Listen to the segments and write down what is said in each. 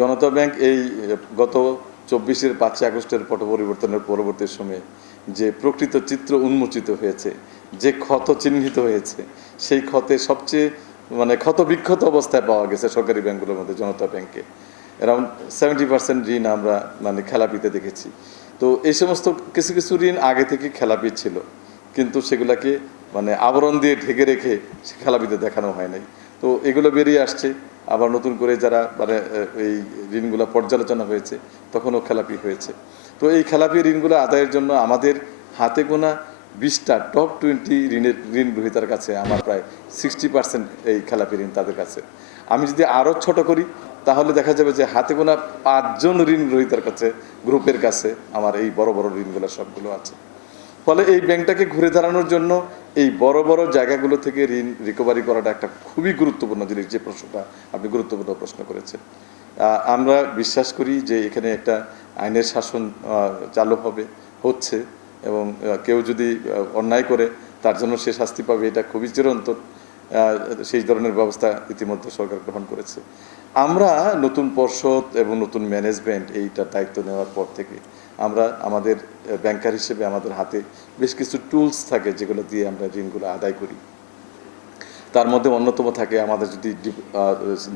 জনতা bank এই গত ২৪-এর ৫ই আগস্টের পট পরিবর্তনের পরবর্তী সময়ে যে প্রকৃত চিত্র উন্মোচিত হয়েছে, যে ক্ষত চিহ্নিত হয়েছে, সেই ক্ষতে সবচেয়ে ক্ষত বিক্ষত অবস্থায় পাওয়া গেছে সরকারি ব্যাংকগুলোর মধ্যে জনতা ব্যাংকে। অ্যারাউন্ড 70% ঋণ আমরা খেলাপিতে দেখেছি। তো এই সমস্ত কিছু কিছু ঋণ আগে থেকে খেলাপি ছিল, কিন্তু সেগুলাকে আবরণ দিয়ে ঢেকে রেখে সে খেলাপিতে দেখানো হয় নাই। তো এগুলো বেরিয়ে আসছে। আবার নতুন করে যারা এই ঋণগুলো পর্যালোচনা হয়েছে, তখনও খেলাপি হয়েছে। তো এই খেলাপি ঋণগুলো আদায়ের জন্য আমাদের হাতে গোনা 20টা টপ 20 ঋণ গ্রহীতার কাছে আমার প্রায় 60% এই খেলাপি ঋণ তাদের কাছে। আমি যদি আরও ছোট করি, তাহলে দেখা যাবে যে হাতে গোনা 5 জন ঋণ গ্রহীতার কাছে, গ্রুপের কাছে আমার এই বড় বড় ঋণগুলো সবগুলো আছে। ফলে এই ব্যাংকটাকে ঘুরে দাঁড়ানোর জন্য এই বড় বড় জায়গাগুলো থেকে ঋণ রিকভারি করাটা একটা খুবই গুরুত্বপূর্ণ জিনিস। যে প্রশ্নটা আপনি গুরুত্বপূর্ণ প্রশ্ন করেছেন, আমরা বিশ্বাস করি যে এখানে একটা আইনের শাসন চালু হচ্ছে, এবং কেউ যদি অন্যায় করে তার জন্য সে শাস্তি পাবে, এটা খুবই চিরন্তন। সেই ধরনের ব্যবস্থা ইতিমধ্যে সরকার গ্রহণ করেছে। আমরা নতুন পর্ষদ এবং নতুন ম্যানেজমেন্ট এইটার দায়িত্ব নেওয়ার পর থেকে আমরা আমাদের ব্যাংকার হিসেবে আমাদের হাতে বেশ কিছু টুলস থাকে, যেগুলো দিয়ে আমরা ঋণগুলো আদায় করি। তার মধ্যে অন্যতম থাকে আমাদের যদি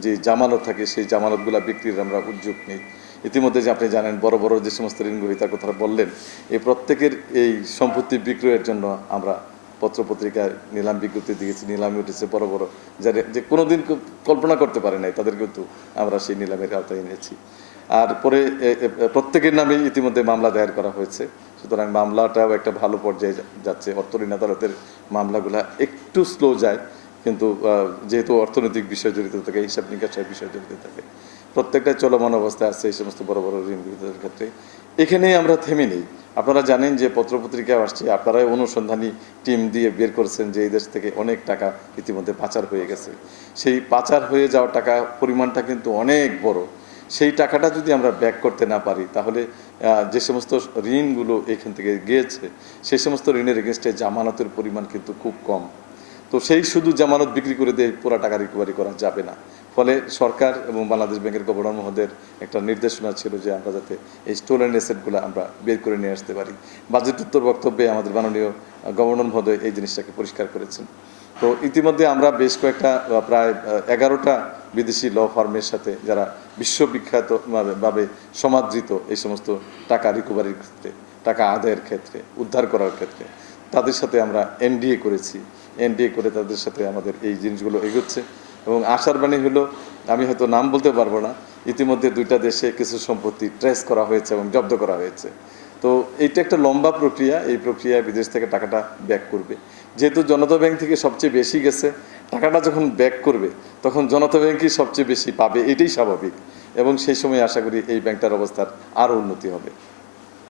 যে জামানত থাকে, সেই জামানতগুলো বিক্রির আমরা উদ্যোগ নিই। ইতিমধ্যে যে আপনি জানেন, বড় বড় যে সমস্ত ঋণ গ্রহীতার কথা বললেন, এই প্রত্যেকের এই সম্পত্তি বিক্রয়ের জন্য আমরা পত্রপত্রিকায় নিলাম বিজ্ঞপ্তি দিয়েছি, নিলামে উঠেছে বড় বড়, যারা যে কোনোদিন কল্পনা করতে পারে নাই, তাদের কিন্তু আমরা সেই নিলামের আওতায় এনেছি। আর পরে প্রত্যেকের নামে ইতিমধ্যে মামলা দায়ের করা হয়েছে। সুতরাং মামলাটাও একটা ভালো পর্যায়ে যাচ্ছে। অর্থ ঋণ আদালতের মামলাগুলা একটু স্লো যায়, কিন্তু যেহেতু অর্থনৈতিক বিষয় জড়িত থাকে, হিসাব নিকাশের বিষয় জড়িত থাকে, প্রত্যেকটা চলমান অবস্থায় আসছে এই সমস্ত বড় বড় ঋণ গ্রহীতাদের ক্ষেত্রে। এখানেই আমরা থেমে নেই। আপনারা জানেন যে পত্রপত্রিকায় আসছে, আপনারাই অনুসন্ধানী টিম দিয়ে বের করেছেন যে এই দেশ থেকে অনেক টাকা ইতিমধ্যে পাচার হয়ে গেছে। সেই পাচার হয়ে যাওয়া টাকা পরিমাণটা কিন্তু অনেক বড়। সেই টাকাটা যদি আমরা ব্যাক করতে না পারি, তাহলে যে সমস্ত ঋণগুলো এখান থেকে গিয়েছে, সেই সমস্ত ঋণের এগেনস্টে জামানতের পরিমাণ কিন্তু খুব কম। তো সেই শুধু জামানত বিক্রি করে দিয়ে পুরো টাকা রিকভারি করা যাবে না। ফলে সরকার এবং বাংলাদেশ ব্যাংকের গভর্নর মহোদয়ের একটা নির্দেশনা ছিল যে আমরা যাতে এই স্টোলেন অ্যাসেটগুলো আমরা বের করে নিয়ে আসতে পারি। বাজেট উত্তর বক্তব্যে আমাদের মাননীয় গভর্নর মহোদয় এই জিনিসটাকে পরিষ্কার করেছেন। তো ইতিমধ্যে আমরা বেশ কয়েকটা প্রায় 11টা বিদেশি ল ফার্মের সাথে, যারা বিশ্ববিখ্যাত ভাবে সমাদৃত এই সমস্ত টাকা রিকভারির ক্ষেত্রে, টাকা আদায়ের ক্ষেত্রে, উদ্ধার করার ক্ষেত্রে, তাদের সাথে আমরা এনডিএ করেছি। এনডিএ করে তাদের সাথে আমাদের এই জিনিসগুলো এগোচ্ছে। এবং আশার বাণী হলো, আমি হয়তো নাম বলতে পারবো না, ইতিমধ্যে 2টা দেশে কিছু সম্পত্তি ট্রেস করা হয়েছে এবং জব্দ করা হয়েছে। তো এইটা একটা লম্বা প্রক্রিয়া। এই প্রক্রিয়ায় বিদেশ থেকে টাকাটা ব্যাক করবে। যেহেতু জনতা ব্যাংক থেকে সবচেয়ে বেশি গেছে, টাকাটা যখন ব্যাক করবে, তখন জনতা ব্যাংকই সবচেয়ে বেশি পাবে, এটাই স্বাভাবিক। এবং সেই সময় আশা করি এই ব্যাংকটার অবস্থার আরও উন্নতি হবে।